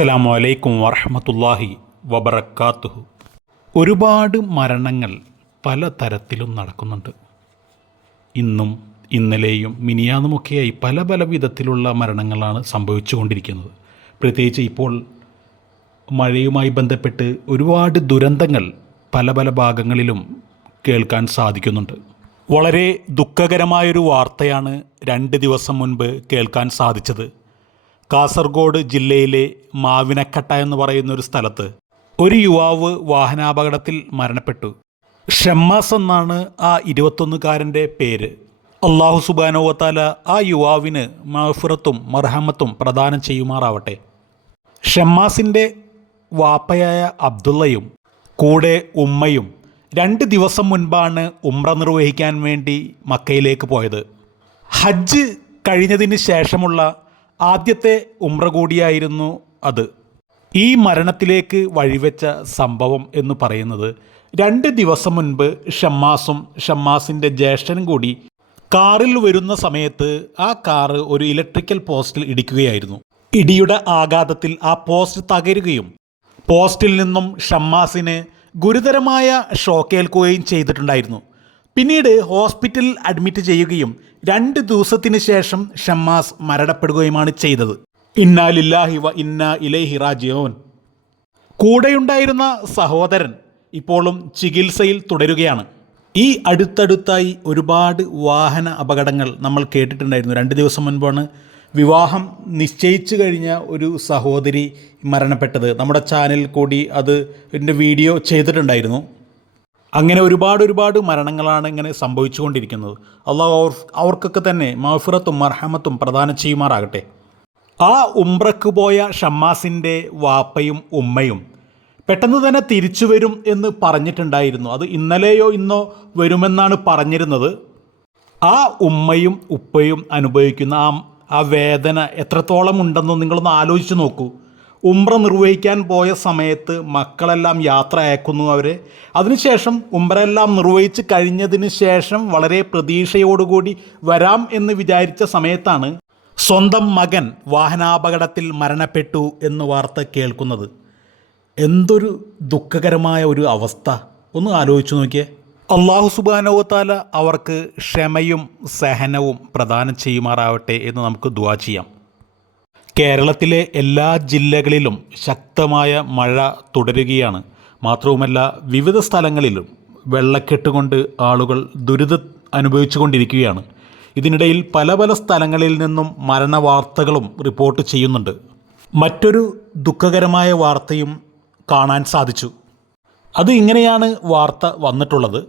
അസ്സലാമു അലൈക്കും വറഹമത്തല്ലാഹി വബറക്കാത്തുഹു. ഒരുപാട് മരണങ്ങൾ പല തരത്തിലും നടക്കുന്നുണ്ട്. ഇന്നും ഇന്നലെയും മിനിയാന്നുമൊക്കെയായി പല പല വിധത്തിലുള്ള മരണങ്ങളാണ് സംഭവിച്ചുകൊണ്ടിരിക്കുന്നത്. പ്രത്യേകിച്ച് ഇപ്പോൾ മഴയുമായി ബന്ധപ്പെട്ട് ഒരുപാട് ദുരന്തങ്ങൾ പല പല ഭാഗങ്ങളിലും കേൾക്കാൻ സാധിക്കുന്നുണ്ട്. വളരെ ദുഃഖകരമായൊരു വാർത്തയാണ് രണ്ട് ദിവസം മുൻപ് കേൾക്കാൻ സാധിച്ചത്. കാസർഗോഡ് ജില്ലയിലെ മാവിനക്കട്ട എന്ന് പറയുന്ന ഒരു സ്ഥലത്ത് ഒരു യുവാവ് വാഹനാപകടത്തിൽ മരണപ്പെട്ടു. ഷമ്മാസ് എന്നാണ് ആ ഇരുപത്തൊന്നുകാരന്റെ പേര്. അള്ളാഹു സുബാനോവത്താല ആ യുവാവിന് മഹഫുറത്തും മർഹമത്തും പ്രദാനം ചെയ്യുമാറാവട്ടെ. ഷമ്മാസിന്റെ വാപ്പയായ അബ്ദുള്ളയും കൂടെ ഉമ്മയും രണ്ട് ദിവസം മുൻപാണ് ഉമ്ര നിർവഹിക്കാൻ വേണ്ടി മക്കയിലേക്ക് പോയത്. ഹജ്ജ് കഴിഞ്ഞതിന് ശേഷമുള്ള ആദ്യത്തെ ഉമ്ര കൂടിയായിരുന്നു അത്. ഈ മരണത്തിലേക്ക് വഴിവെച്ച സംഭവം എന്ന് പറയുന്നത് രണ്ട് ദിവസം മുൻപ് ഷമ്മാസും ഷമ്മാസിന്റെ ജ്യേഷ്ഠനും കൂടി കാറിൽ വരുന്ന സമയത്ത് ആ കാറ് ഒരു ഇലക്ട്രിക്കൽ പോസ്റ്റിൽ ഇടിക്കുകയായിരുന്നു. ഇടിയുടെ ആഘാതത്തിൽ ആ പോസ്റ്റ് തകരുകയും പോസ്റ്റിൽ നിന്നും ഷമ്മാസിന് ഗുരുതരമായ ഷോക്കേൽക്കുകയും ചെയ്തിട്ടുണ്ടായിരുന്നു. പിന്നീട് ഹോസ്പിറ്റലിൽ അഡ്മിറ്റ് ചെയ്യുകയും രണ്ട് ദിവസത്തിന് ശേഷം ഷമ്മാസ് മരണപ്പെടുകയുമാണ് ചെയ്തത്. ഇന്നാലില്ലാഹി വ ഇന്ന ഇലൈഹി റാജിയോൻ കൂടെയുണ്ടായിരുന്ന സഹോദരൻ ഇപ്പോഴും ചികിത്സയിൽ തുടരുകയാണ്. ഈ അടുത്തടുത്തായി ഒരുപാട് വാഹന അപകടങ്ങൾ നമ്മൾ കേട്ടിട്ടുണ്ടായിരുന്നു. രണ്ട് ദിവസം മുൻപാണ് വിവാഹം നിശ്ചയിച്ചു കഴിഞ്ഞ ഒരു സഹോദരി മരണപ്പെട്ടത്. നമ്മുടെ ചാനലിൽ കൂടി അത് വീഡിയോ ചെയ്തിട്ടുണ്ടായിരുന്നു. അങ്ങനെ ഒരുപാട് ഒരുപാട് മരണങ്ങളാണ് ഇങ്ങനെ സംഭവിച്ചുകൊണ്ടിരിക്കുന്നത്. അള്ളാഹു അവർ അവർക്കൊക്കെ തന്നെ മഹഫിറത്തും മർഹമത്തും പ്രദാനം ചെയ്യുമാറാകട്ടെ. ആ ഉംറക്ക് പോയ ഷമ്മാസിന്റെ വാപ്പയും ഉമ്മയും പെട്ടെന്ന് തന്നെ തിരിച്ചു വരും എന്ന് പറഞ്ഞിട്ടുണ്ടായിരുന്നു. അത് ഇന്നലെയോ ഇന്നോ വരുമെന്നാണ് പറഞ്ഞിരുന്നത്. ആ ഉമ്മയും ഉപ്പയും അനുഭവിക്കുന്ന ആ ആ വേദന എത്രത്തോളം ഉണ്ടെന്ന് നിങ്ങളൊന്ന് ആലോചിച്ച് നോക്കൂ. ഉംറ നിർവഹിക്കാൻ പോയ സമയത്ത് മക്കളെല്ലാം യാത്ര അയക്കുന്നു അവർ അതിനുശേഷം ഉംറയെല്ലാം നിർവഹിച്ച് കഴിഞ്ഞതിന് ശേഷം വളരെ പ്രതീക്ഷയോടുകൂടി വരാം എന്ന് വിചാരിച്ച സമയത്താണ് സ്വന്തം മകൻ വാഹനാപകടത്തിൽ മരണപ്പെട്ടു എന്ന് വാർത്ത കേൾക്കുന്നത്. എന്തൊരു ദുഃഖകരമായ ഒരു അവസ്ഥ. ഒന്ന് ആലോചിച്ചു നോക്കിയേ. അള്ളാഹു സുബാനോത്താല അവർക്ക് ക്ഷമയും സഹനവും പ്രദാനം ചെയ്യുമാറാവട്ടെ എന്ന് നമുക്ക് ദുവാ ചെയ്യാം. കേരളത്തിലെ എല്ലാ ജില്ലകളിലും ശക്തമായ മഴ തുടരുകയാണ്. മാത്രവുമല്ല വിവിധ സ്ഥലങ്ങളിലും വെള്ളക്കെട്ട് കൊണ്ട് ആളുകൾ ദുരിതം അനുഭവിച്ചുകൊണ്ടിരിക്കുകയാണ്. ഇതിനിടയിൽ പല പല സ്ഥലങ്ങളിൽ നിന്നും മരണവാർത്തകളും റിപ്പോർട്ട് ചെയ്യുന്നുണ്ട്. മറ്റൊരു ദുഃഖകരമായ വാർത്തയും കാണാൻ സാധിച്ചു. അത് ഇങ്ങനെയാണ് വാർത്ത വന്നിട്ടുള്ളത്.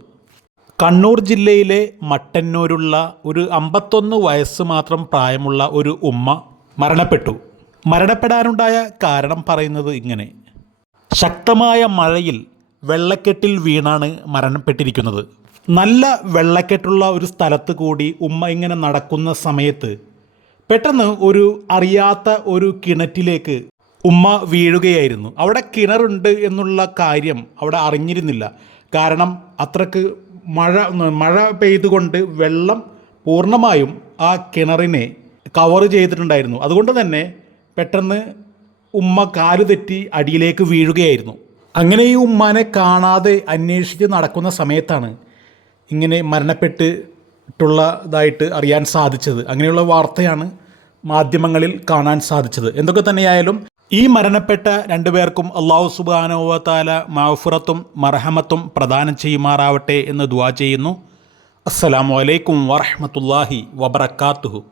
കണ്ണൂർ ജില്ലയിലെ മട്ടന്നൂരുള്ള ഒരു അമ്പത്തൊന്ന് വയസ്സ് മാത്രം പ്രായമുള്ള ഒരു ഉമ്മ മരണപ്പെട്ടു. മരണപ്പെടാനുണ്ടായ കാരണം പറയുന്നത് ഇങ്ങനെ. ശക്തമായ മഴയിൽ വെള്ളക്കെട്ടിൽ വീണാണ് മരണപ്പെട്ടിരിക്കുന്നത്. നല്ല വെള്ളക്കെട്ടുള്ള ഒരു സ്ഥലത്ത് കൂടി ഉമ്മ ഇങ്ങനെ നടക്കുന്ന സമയത്ത് പെട്ടെന്ന് ഒരു അറിയാത്ത ഒരു കിണറ്റിലേക്ക് ഉമ്മ വീഴുകയായിരുന്നു. അവിടെ കിണറുണ്ട് എന്നുള്ള കാര്യം അവിടെ അറിഞ്ഞിരുന്നില്ല. കാരണം അത്രയ്ക്ക് മഴ മഴ പെയ്തുകൊണ്ട് വെള്ളം പൂർണമായും ആ കിണറിനെ കവർ ചെയ്തിട്ടുണ്ടായിരുന്നു. അതുകൊണ്ട് തന്നെ പെട്ടെന്ന് ഉമ്മ കാൽ തെറ്റി അടിയിലേക്ക് വീഴുകയായിരുന്നു. അങ്ങനെ ഈ ഉമ്മാനെ കാണാതെ അന്വേഷിച്ച് നടക്കുന്ന സമയത്താണ് ഇങ്ങനെ മരണപ്പെട്ടിട്ടുള്ളതായിട്ട് അറിയാൻ സാധിച്ചത്. അങ്ങനെയുള്ള വാർത്തയാണ് മാധ്യമങ്ങളിൽ കാണാൻ സാധിച്ചത്. എന്തൊക്കെ തന്നെയായാലും ഈ മരണപ്പെട്ട രണ്ടുപേർക്കും അള്ളാഹു സുബാനോവത്താല മഹഫുറത്തും മർഹമത്തും പ്രദാനം ചെയ്യുമാറാവട്ടെ എന്ന് ദുവാ ചെയ്യുന്നു. അസ്സലാമു അലൈക്കും വറഹമത്തല്ലാഹി വബർക്കാത്തുഹു